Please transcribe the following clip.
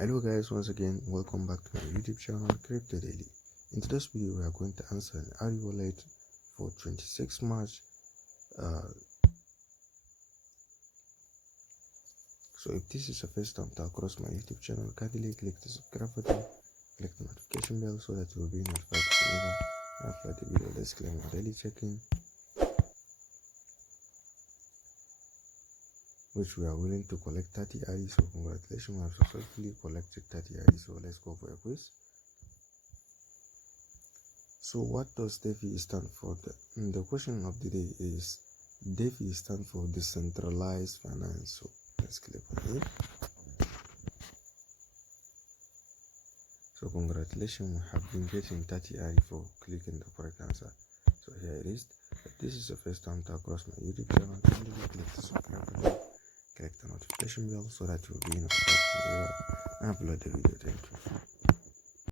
Hello guys, once again welcome back to my YouTube channel Crypto Daily. In today's video we are going to answer an ARI wallet for 26 March. So if this is the first time to across my YouTube channel, kindly click the subscribe button, click the notification bell so that you will be notified whenever I upload the video. Let's claim our daily check-in, which we are willing to collect 30 ARI. So congratulations, we have successfully collected 30 ARI. So let's go for a quiz. So what does DeFi stand for? The question of the day is DeFi stand for decentralized finance. So let's click on it. So congratulations, we have been getting 30 ARI for clicking the correct answer. So here it is. If this is the first time to across my YouTube channel, kindly click the subscribe button, click the notification bell so that you will be notified whenever I upload the video. Thank you.